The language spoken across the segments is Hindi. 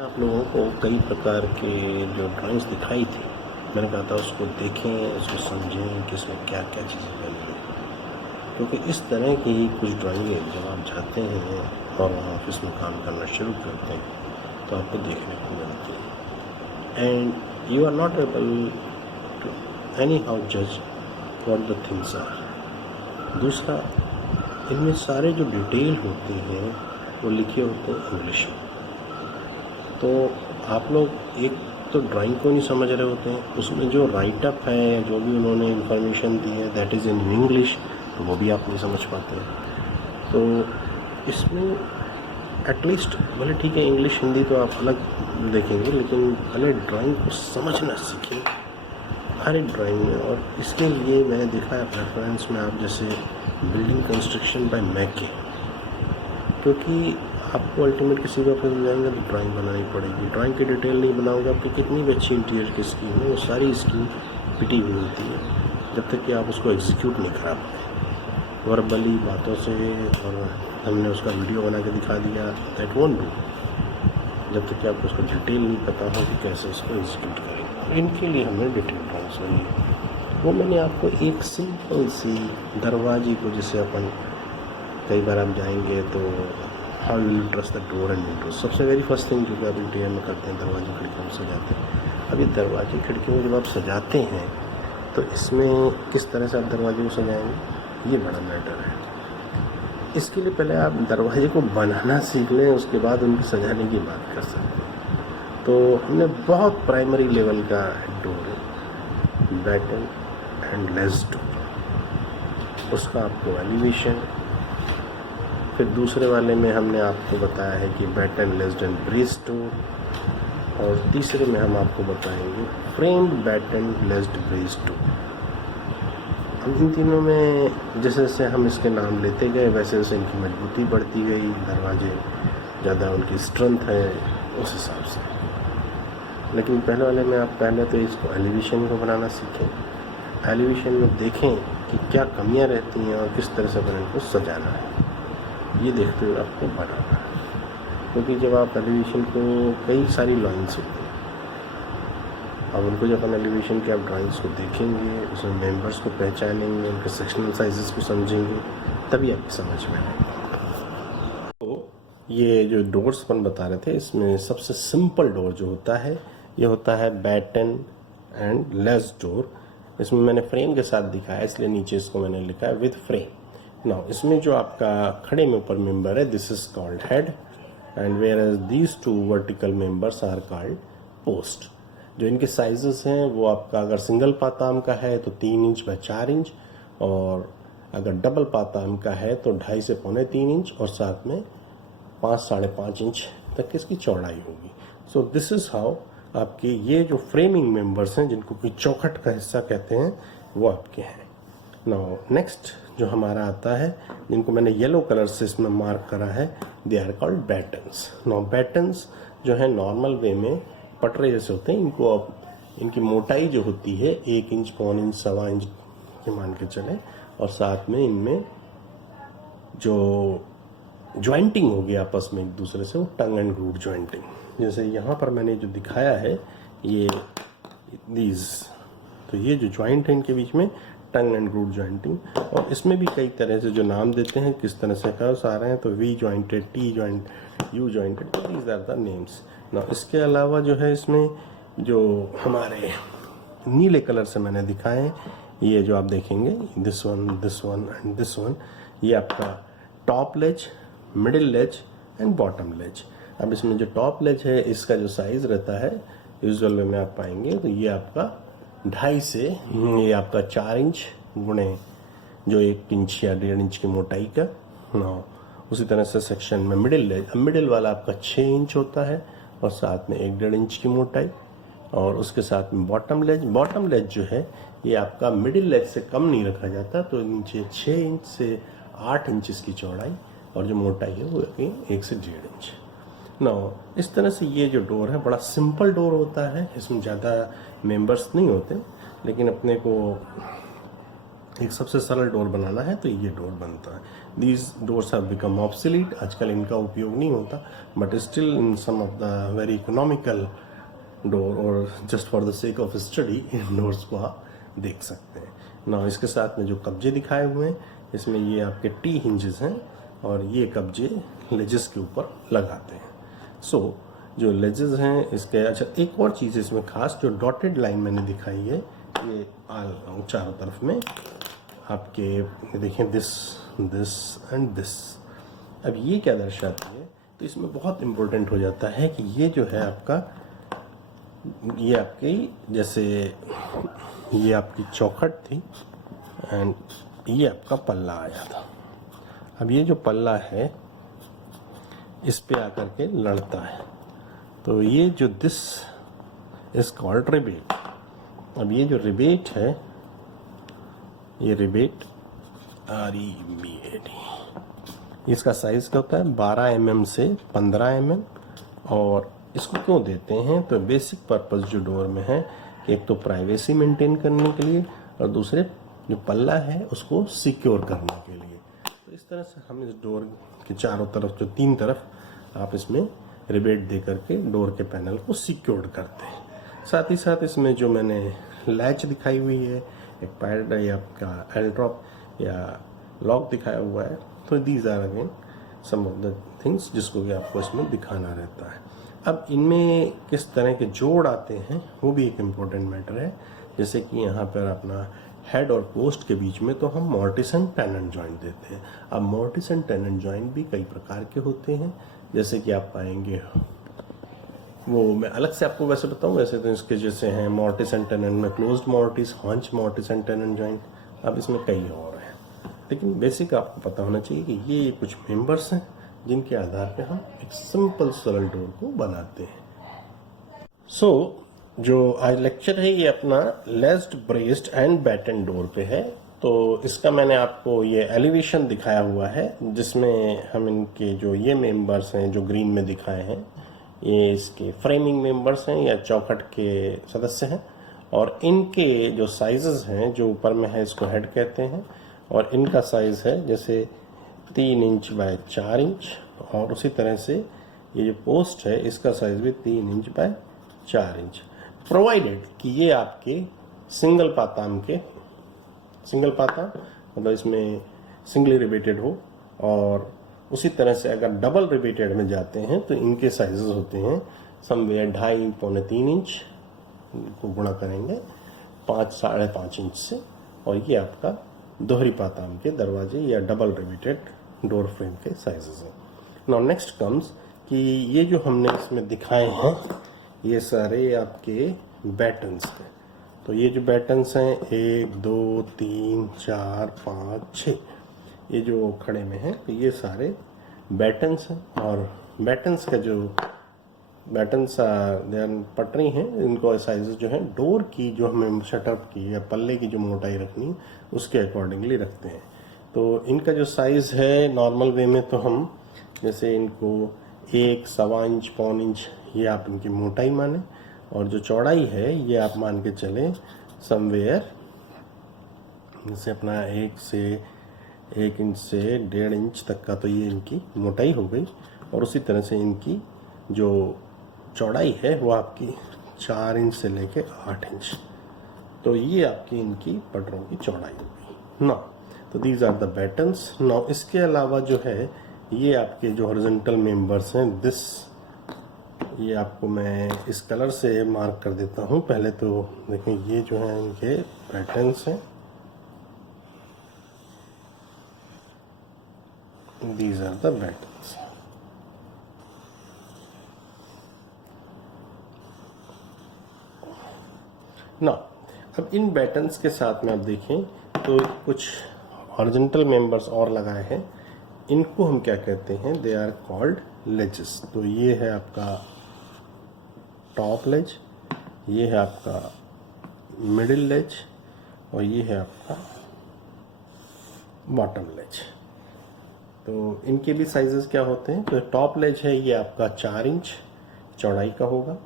आप लोगों को कई प्रकार के जो ड्राइंग्स दिखाई थी, मैंने कहा था उसको देखें, उसको समझें कि इसमें क्या क्या चीज़ें बनी हैं, क्योंकि इस तरह की कुछ ड्राइंगें जब आप जाते हैं और वहाँ ऑफिस में काम करना शुरू करते हैं तो आपको देखने को मिलती है and you are not able to anyhow जज व्हाट द थिंग्स आर। दूसरा, इनमें सारे जो डिटेल होते हैं वो लिखे होते हैं इंग्लिश में, तो आप लोग एक तो ड्राइंग को नहीं समझ रहे होते हैं, उसमें जो राइटअप है, जो भी उन्होंने इन्फॉर्मेशन दी है दैट इज़ इन इंग्लिश, तो वो भी आप नहीं समझ पाते हैं। तो इसमें एटलीस्ट भले ठीक है इंग्लिश हिंदी तो आप अलग देखेंगे, लेकिन पहले ड्राइंग को समझना सीखें हर एक ड्राइंग में। और इसके लिए मैंने देखा है रेफरेंस में आप जैसे बिल्डिंग कंस्ट्रक्शन बाय मैके, क्योंकि आपको अल्टीमेट किसी का ऑफिस में जाएंगे तो ड्राइंग बनानी पड़ेगी। ड्राइंग की डिटेल नहीं बनाओगे, आपकी कितनी भी अच्छी इंटीरियर की स्कीम है वो सारी स्कीम पिटी हुई होती है जब तक कि आप उसको एग्जीक्यूट नहीं करा पाए वर्बली बातों से, और हमने उसका वीडियो बना के दिखा दिया, दैट वोंट डू जब तक कि आपको उसका डिटेल नहीं पता हो कि कैसे उसको एग्जीक्यूट करेंगे। इनके लिए हमें डिटेल ड्राइंग्स चाहिए। वो मैंने आपको एक सिंपल सी दरवाजे को, जैसे अपन कई बार आप जाएंगे तो how will trust the door and Windows, सबसे वेरी फर्स्ट थिंग जो कि आप इंटीरियर में करते हैं दरवाजे खिड़कियों में सजाते हैं। अब ये दरवाजे खिड़कियों में जब आप सजाते हैं तो इसमें किस तरह से आप दरवाजे को सजाएंगे, ये बड़ा मैटर है। इसके लिए पहले आप दरवाजे को बनाना सीख लें, उसके बाद उनको सजाने की बात कर सकते हैं। तो हमने बहुत प्राइमरी लेवल का डोर है, बैटन एंड लेस डोर, उसका आपको एलिवेशन, फिर दूसरे वाले में हमने आपको बताया है कि batten ledged and brace door, और तीसरे में हम आपको बताएंगे framed batten ledged brace door. हम इन तीनों में जैसे जैसे हम इसके नाम लेते गए वैसे वैसे इनकी मजबूती बढ़ती गई, दरवाजे ज़्यादा उनकी स्ट्रेंथ है उस हिसाब से। लेकिन पहले वाले में आप पहले तो इसको एलिवेशन को बनाना सीखें, एलिवेशन में देखें कि क्या कमियां रहती हैं और किस तरह से अपन इनको सजाना है, ये देखते हुए आपको बनाना है। क्योंकि जब आप एलिवेशन को कई सारी लाइन्स होती हैं, अब उनको जब अपन एलिवेशन के आप ड्राइंग्स को देखेंगे, उसमें मेंबर्स को पहचानेंगे, उनके सेक्शनल साइजेस को समझेंगे, तभी आपकी समझ में आएगा। तो ये जो डोर्स अपन बता रहे थे, इसमें सबसे सिंपल डोर जो होता है ये होता है बैटन एंड लेस डोर। इसमें मैंने फ्रेम के साथ दिखाया इसलिए नीचे इसको मैंने लिखा है विद फ्रेम। नाउ इसमें जो आपका खड़े में ऊपर मेंबर है this is called head, and whereas these two vertical members are called post. जो इनके साइजेस हैं वो आपका अगर सिंगल पाताम का है तो 3 इंच बाय 4 इंच, और अगर डबल पाताम का है तो 2.5 से 3.25 इंच, और साथ में 5-5.5 इंच तक की इसकी चौड़ाई होगी। सो दिस इज हाउ आपके ये जो फ्रेमिंग मेंबर्स हैं, जिनको कि चौखट का हिस्सा कहते हैं, वो आपके हैं। नाउ नेक्स्ट जो हमारा आता है, जिनको मैंने येलो कलर से इसमें मार्क करा है, they are called battens. Now battens जो है नॉर्मल वे में पटरे जैसे होते हैं, इनको आप इनकी मोटाई जो होती है 1 इंच, 1.25 इंच, 1.25 इंच के मान के चले, और साथ में इनमें जो ज्वाइंटिंग होगी आपस में एक दूसरे से, वो टंग एंड ग्रूव ज्वाइंटिंग। जैसे यहाँ पर मैंने जो दिखाया है ये दीज, तो ये जो ज्वाइंट है इनके बीच में टंग एंड ग्रूव ज्वाइंटिंग, और इसमें भी कई तरह से जो नाम देते हैं, किस तरह से कर्व्स आ रहे हैं, तो V jointed, T joint, U jointed, these are the names. ना इसके अलावा जो है इसमें जो हमारे नीले कलर से मैंने दिखाए, ये जो आप देखेंगे this one and this one, ये आपका top ledge, middle ledge and bottom ledge. अब इसमें जो टॉप लेज है इसका जो साइज रहता है यूजुअल वे में आप पाएंगे, तो ये आपका 2.5 से ये आपका 4 इंच गुणे जो 1 इंच या 1.5 इंच की मोटाई का ना। उसी तरह से सेक्शन में मिडिल लेज, मिडिल वाला आपका 6 इंच होता है और साथ में 1-1.5 इंच की मोटाई, और उसके साथ में बॉटम लेज जो है ये आपका मिडिल लेज से कम नहीं रखा जाता, तो नीचे 6 इंच से 8 इंच इसकी चौड़ाई, और जो मोटाई है वो 1 से 1.5 इंच। ना इस तरह से ये जो डोर है बड़ा सिंपल डोर होता है, इसमें ज़्यादा मेंबर्स नहीं होते, लेकिन अपने को एक सबसे सरल डोर बनाना है तो ये डोर बनता है। These doors have become obsolete, आजकल इनका उपयोग नहीं होता, but still in some of the very economical door और just for the sake of study इन डोर्स को आप देख सकते हैं ना। इसके साथ में जो कब्जे दिखाए हुए हैं, इसमें ये आपके टी हिंजेस हैं और ये कब्जे लेजेस के ऊपर लगाते हैं। सो जो लेजेस हैं इसके, अच्छा एक और चीज़ इसमें खास, जो डॉटेड लाइन मैंने दिखाई है ये चारों तरफ में आपके देखें, दिस दिस एंड दिस। अब ये क्या दर्शाती है, तो इसमें बहुत इम्पोर्टेंट हो जाता है कि ये जो है आपका, ये आपकी जैसे ये आपकी चौखट थी एंड ये आपका पल्ला आया था। अब ये जो पल्ला है इस पे आकर के लड़ता है, तो ये जो दिस इज कॉल्ड रिबेट। अब ये जो रिबेट है, ये रिबेट REBAT, इसका साइज क्या होता है 12 mm से 15 mm। और इसको क्यों देते हैं, तो बेसिक पर्पस जो डोर में है कि एक तो प्राइवेसी मेंटेन करने के लिए और दूसरे जो पल्ला है उसको सिक्योर करने के लिए। तो इस तरह से हम इस डोर के चारों तरफ, जो 3 तरफ आप इसमें रिबेट दे करके डोर के पैनल को सिक्योर करते हैं। साथ ही साथ इसमें जो मैंने लैच दिखाई हुई है, एक पैड या आपका एल ड्रॉप या लॉक दिखाया हुआ है, तो these are again some of the things जिसको कि आपको इसमें दिखाना रहता है। अब इनमें किस तरह के जोड़ आते हैं वो भी एक इम्पोर्टेंट मैटर है। जैसे कि यहाँ पर अपना हेड और पोस्ट के बीच में तो हम मॉर्टिस एंड टेनेंट जॉइंट देते हैं। अब मॉर्टिस एंड टेनेंट जॉइंट भी कई प्रकार के होते हैं, जैसे कि आप पाएंगे, वो मैं अलग से आपको वैसे बताऊं, वैसे तो इसके जैसे हैं मॉर्टिस एंड टेनेंट में closed mortise, haunch mortise and tenon joint. अब इसमें कई और हैं, लेकिन बेसिक आपको पता होना चाहिए कि ये कुछ मेंबर्स हैं जिनके आधार पे हम एक सिंपल सरल डोर को बनाते हैं। सो जो आज लेक्चर है ये अपना ledged, braced and batten door पे है। तो इसका मैंने आपको ये एलिवेशन दिखाया हुआ है, जिसमें हम इनके जो ये मेंबर्स हैं जो ग्रीन में दिखाए हैं, ये इसके फ्रेमिंग मेंबर्स हैं या चौखट के सदस्य हैं। और इनके जो साइजेस हैं, जो ऊपर में है इसको हेड कहते हैं, और इनका साइज है जैसे 3 इंच बाय 4 इंच। और उसी तरह से ये जो पोस्ट है इसका साइज भी 3 इंच बाय 4 इंच, प्रोवाइडेड कि ये आपके सिंगल पाता मतलब इसमें सिंगली रिबेटेड हो। और उसी तरह से अगर डबल रिबेटेड में जाते हैं तो इनके साइजेस होते हैं समवेयर 2.5 पौने 3 इंच को गुणा करेंगे 5 साढ़े 5 इंच से। और ये आपका दोहरी पाताम के दरवाजे या डबल रिबेटेड डोर फ्रेम के साइजेस हैं। नाउ नेक्स्ट कम्स कि ये जो हमने इसमें दिखाए हैं ये सारे आपके बैटन्स हैं। तो ये जो बैटन्स हैं 1 2 3 4 5 6 ये जो खड़े में हैं, तो ये सारे बैटन्स हैं। और बैटन्स का जो बैटन्स पटरी हैं, इनको साइजेस जो है डोर की जो हमें शटअप की या पल्ले की जो मोटाई रखनी है उसके अकॉर्डिंगली रखते हैं। तो इनका जो साइज़ है नॉर्मल वे में तो हम जैसे इनको 1 सवा इंच पौन इंच ये आप इनकी मोटाई माने, और जो चौड़ाई है ये आप मान के चलें समवेयर जैसे अपना 1 इंच से 1.5 इंच तक का, तो ये इनकी मोटाई हो गई। और उसी तरह से इनकी जो चौड़ाई है वो आपकी 4 इंच से लेके 8 इंच, तो ये आपकी इनकी पटरों की चौड़ाई हो गई ना। तो these are the battens. Now इसके अलावा जो है ये आपके जो हॉरिजॉन्टल मेंबर्स हैं, दिस ये आपको मैं इस कलर से मार्क कर देता हूँ। पहले तो देखें ये जो है इनके पैटर्न्स हैं, दीज आर द बैटन्स। ना अब इन बैटन्स के साथ में आप देखें तो कुछ हॉरिजॉन्टल मेंबर्स और लगाए हैं, इनको हम क्या कहते हैं, दे आर कॉल्ड लेजेस। तो ये है आपका टॉप लेज, ये है आपका मिडिल लेज, और ये है आपका बॉटम लेज। तो इनके भी साइजेस क्या होते हैं, तो टॉप लेज है ये आपका 4 इंच चौड़ाई का होगा,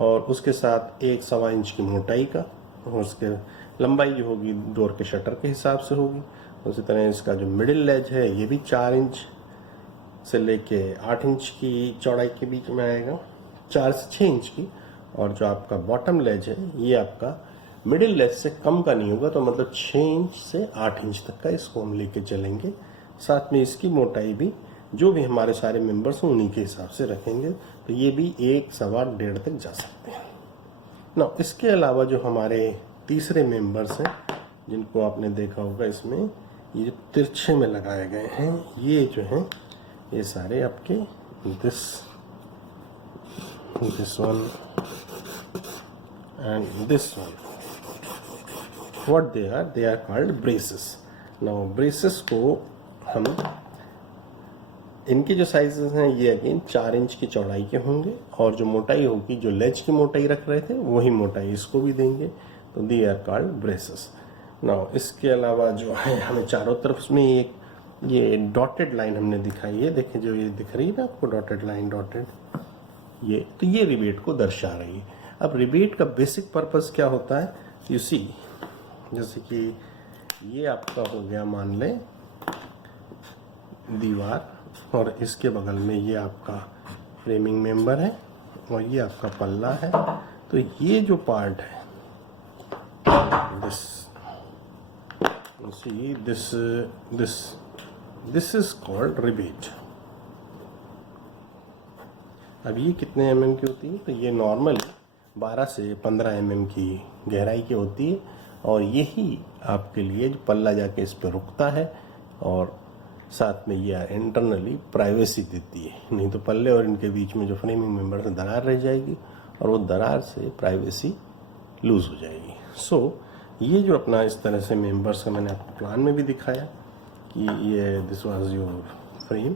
और उसके साथ 1 सवा इंच की मोटाई का, और उसके लंबाई जो होगी डोर के शटर के हिसाब से होगी। उसी तरह इसका जो मिडिल लेज है ये भी 4 इंच से लेके 8 इंच की चौड़ाई के बीच में आएगा, 4 से 6 इंच की। और जो आपका बॉटम लेज है ये आपका मिडिल लेज से कम का नहीं होगा, तो मतलब 6 इंच से 8 इंच तक का इसको हम लेके चलेंगे। साथ में इसकी मोटाई भी जो भी हमारे सारे मेंबर्स हैं उन्हीं के हिसाब से रखेंगे, तो ये भी 1, 1.25, 1.5 तक जा सकते हैं ना। इसके अलावा जो हमारे तीसरे मेंबर्स हैं जिनको आपने देखा होगा, इसमें ये जो तिरछे में लगाए गए हैं ये जो हैं ये सारे आपके this one and this one, what they are called braces. Now braces को हम, इनके जो साइजेस हैं ये अगेन 4 इंच की चौड़ाई के होंगे, और जो मोटाई होगी, जो लेज की मोटाई रख रहे थे वही मोटाई इसको भी देंगे, तो they are called braces. Now इसके अलावा जो है हमें चारों तरफ में एक ये डॉटेड लाइन हमने दिखाई है, देखिए जो ये दिख रही है ना आपको डॉटेड लाइन, डॉटेड, ये तो ये रिबेट को दर्शा रही है। अब रिबेट का बेसिक पर्पस क्या होता है, यू सी, जैसे कि ये आपका हो गया मान लें दीवार, और इसके बगल में ये आपका फ्रेमिंग मेंबर है और ये आपका पल्ला है। तो ये जो पार्ट है दिस इज कॉल्ड रिबेट। अब ये कितने mm की होती है, तो ये नॉर्मली 12 से 15 mm की गहराई की होती है, और यही आपके लिए जो पल्ला जाके इस पर रुकता है, और साथ में ये इंटरनली प्राइवेसी देती है। नहीं तो पल्ले और इनके बीच में जो फ्रेमिंग मेंबर से दरार रह जाएगी, और वो दरार से प्राइवेसी लूज हो जाएगी। सो ये जो अपना इस तरह से मेंबर्स का मैंने आपको प्लान में भी दिखाया कि ये this was your frame,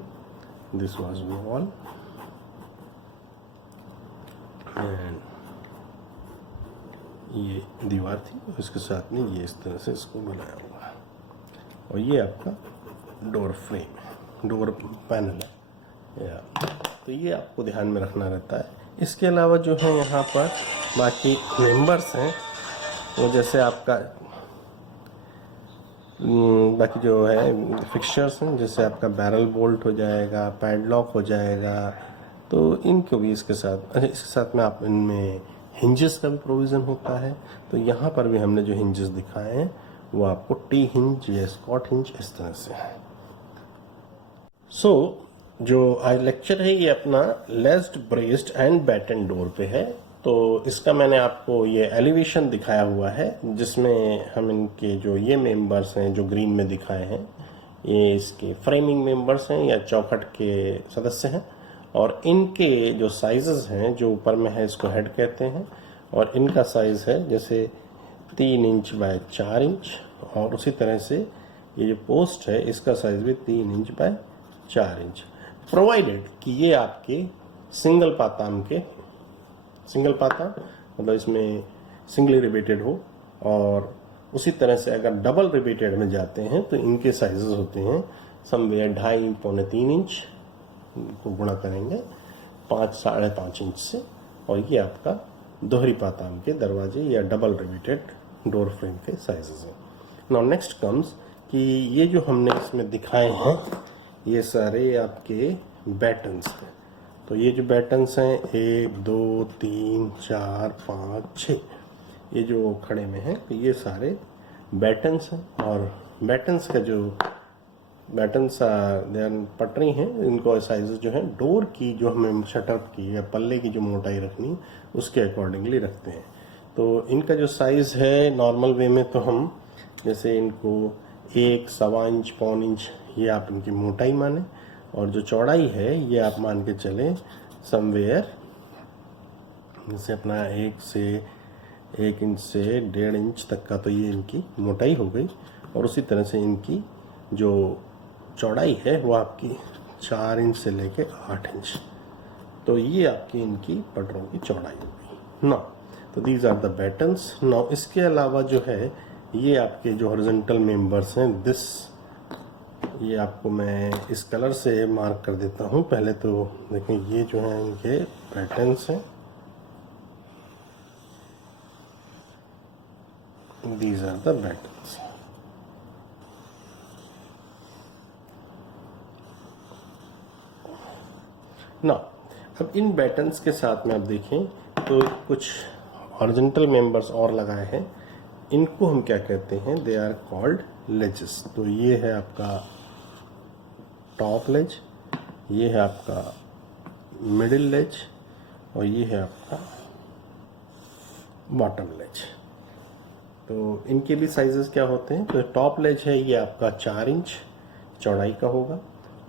this was wall, and ये दीवार थी, और इसके साथ में ये इस तरह से इसको बनाया हुआ है, और ये आपका डोर फ्रेम है, डोर पैनल है या, तो ये आपको ध्यान में रखना रहता है। इसके अलावा जो है यहाँ पर बाकी मेंबर्स हैं, वो जैसे आपका बाकी जो है फिक्सचर्स हैं, जैसे आपका बैरल बोल्ट हो जाएगा, पैडलॉक हो जाएगा, तो इनको भी इसके साथ में आप इनमें हिंजेस का भी प्रोविज़न होता है। तो यहाँ पर भी हमने जो हिंजेस दिखाए हैं वो आपको टी हिंज या स्कॉट हिंज इस तरह से है। सो जो आज लेक्चर है ये अपना ledged, braced and batten door पे है। तो इसका मैंने आपको ये एलिवेशन दिखाया हुआ है, जिसमें हम इनके जो ये मेंबर्स हैं जो ग्रीन में दिखाए हैं, ये इसके फ्रेमिंग मेंबर्स हैं या चौखट के सदस्य हैं, और इनके जो साइजेस हैं, जो ऊपर में है इसको हेड कहते हैं, और इनका साइज है जैसे 3 इंच बाय 4 इंच, और उसी तरह से ये जो पोस्ट है इसका साइज भी 3 इंच बाय 4 इंच, प्रोवाइडेड कि ये आपके सिंगल पाता मतलब इसमें सिंगली रिबेटेड हो, और उसी तरह से अगर डबल रिबेटेड में जाते हैं तो इनके साइजेस होते हैं समवेयर 2.5 पौने 3 इंच को गुणा करेंगे 5 साढ़े 5 इंच से, और ये आपका दोहरी पाताम के दरवाजे या डबल रिबेटेड डोर फ्रेम के साइजेस हैं। नाउ नेक्स्ट कम्स कि ये जो हमने इसमें दिखाए हैं ये सारे आपके बैटन्स हैं। तो ये जो बैटन्स हैं 1 2 3 4 5 6 ये जो खड़े में हैं, तो ये सारे बैटन्स हैं, और बैटन्स का जो बैटन्स पटरी हैं, इनको साइजेस जो हैं डोर की जो हमें शटर की या पल्ले की जो मोटाई रखनी उसके अकॉर्डिंगली रखते हैं। तो इनका जो साइज़ है नॉर्मल वे में तो हम जैसे इनको 1 सवा इंच पौन इंच ये आप इनकी मोटाई माने, और जो चौड़ाई है ये आप मान के चलें समवेयर जैसे अपना 1 इंच से 1.5 इंच तक का, तो ये इनकी मोटाई हो गई, और उसी तरह से इनकी जो चौड़ाई है वो आपकी 4 इंच से लेके 8 इंच, तो ये आपकी इनकी पटरों की चौड़ाई होगी ना। तो these are the battens. Now इसके अलावा जो है ये आपके जो हॉरिजॉन्टल मेंबर्स हैं, ये आपको मैं इस कलर से मार्क कर देता हूँ। पहले तो देखें ये जो है इनके पैटर्न्स हैं, these are the battens. Now, अब इन बैटन्स के साथ में आप देखें तो कुछ हॉरिजॉन्टल मेंबर्स और लगाए हैं, इनको हम क्या कहते हैं, दे आर कॉल्ड लेजेस। तो ये है आपका टॉप लेज, ये है आपका मिडिल लेज और ये है आपका बॉटम लेज। तो इनके भी साइजेस क्या होते हैं, तो टॉप लेज है ये आपका 4 इंच चौड़ाई का होगा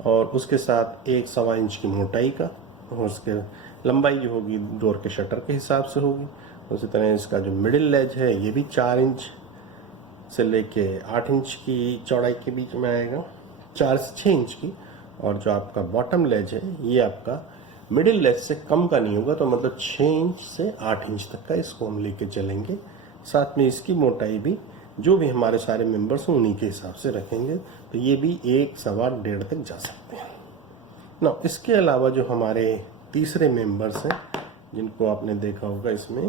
और उसके साथ 1.25 इंच की मोटाई का, और उसके लंबाई जो होगी डोर के शटर के हिसाब से होगी। उसी तरह इसका जो मिडिल लेज है ये भी 4 इंच से लेके 8 इंच की चौड़ाई के बीच में आएगा, 4 से 6 इंच की। और जो आपका बॉटम लेज है ये आपका मिडिल लेज से कम का नहीं होगा, तो मतलब 6 इंच से 8 इंच तक का इसको हम लेके चलेंगे। साथ में इसकी मोटाई भी जो भी हमारे सारे मेंबर्स हैं उन्हीं के हिसाब से रखेंगे, तो ये भी 1, 1.25, 1.5 तक जा सकते हैं ना। इसके अलावा जो हमारे तीसरे मेंबर्स हैं जिनको आपने देखा होगा, इसमें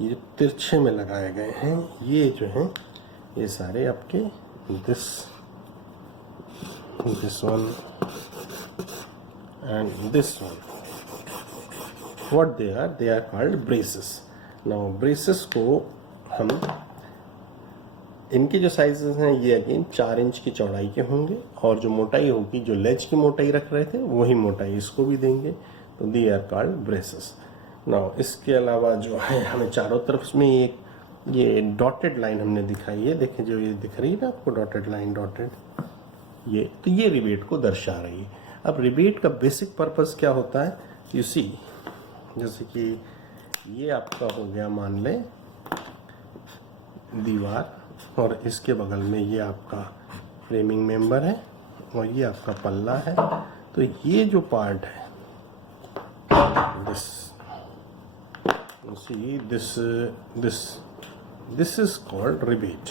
ये जो तिरछे में लगाए गए हैं, ये जो हैं ये सारे आपके this one and this one, what they are called braces. Now braces को हम, इनके जो साइजेस हैं ये अगेन 4 इंच की चौड़ाई के होंगे और जो मोटाई होगी, जो लेज की मोटाई रख रहे थे वही मोटाई इसको भी देंगे, तो they are called braces. Now इसके अलावा जो है हमें चारों तरफ में एक ये डॉटेड लाइन हमने दिखाई है, देखें जो ये दिख रही है ना आपको डॉटेड लाइन, डॉटेड, ये तो ये रिबेट को दर्शा रही है। अब रिबेट का बेसिक पर्पस क्या होता है, यू सी, जैसे कि ये आपका हो गया मान लें दीवार, और इसके बगल में ये आपका फ्रेमिंग मेंबर है और ये आपका पल्ला है। तो ये जो पार्ट है दिस इज कॉल्ड रिबेट।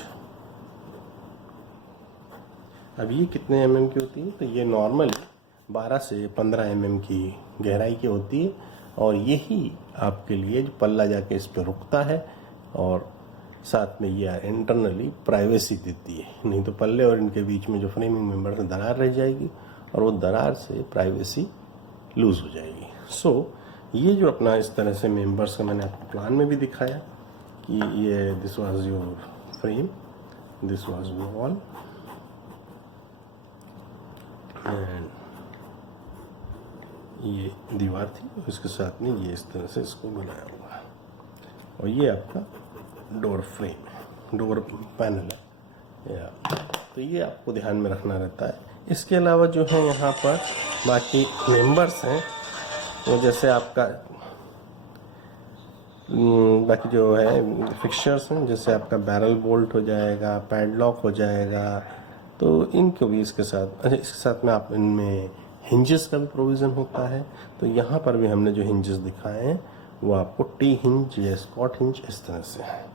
अब ये कितने mm की होती है, तो ये नॉर्मली 12 से 15 mm की गहराई की होती है और यही आपके लिए जो पल्ला जाके इस पर रुकता है और साथ में ये इंटरनली प्राइवेसी देती है। नहीं तो पल्ले और इनके बीच में जो फ्रेमिंग मेंबर से दरार रह जाएगी और वो दरार से प्राइवेसी लूज हो जाएगी। सो ये जो अपना इस तरह से मेंबर्स का मैंने आपको प्लान में भी दिखाया कि ये this was your frame, this was wall and ये दीवार थी, उसके साथ में ये इस तरह से इसको बनाया हुआ है और ये आपका डोर फ्रेम, डोर पैनल है या, तो ये आपको ध्यान में रखना रहता है। इसके अलावा जो है यहाँ पर बाकी मेंबर्स हैं, वो जैसे आपका बाकी जो है फिक्चर्स हैं, जैसे आपका बैरल बोल्ट हो जाएगा, पैडलॉक हो जाएगा, तो इनको भी इसके साथ, अच्छा इसके साथ में आप इनमें हिंजेस का भी प्रोविज़न होता है। तो यहाँ पर भी हमने जो हिंजेस दिखाए हैं वो आपको टी हिंज या स्कॉट हिंज इस तरह से है।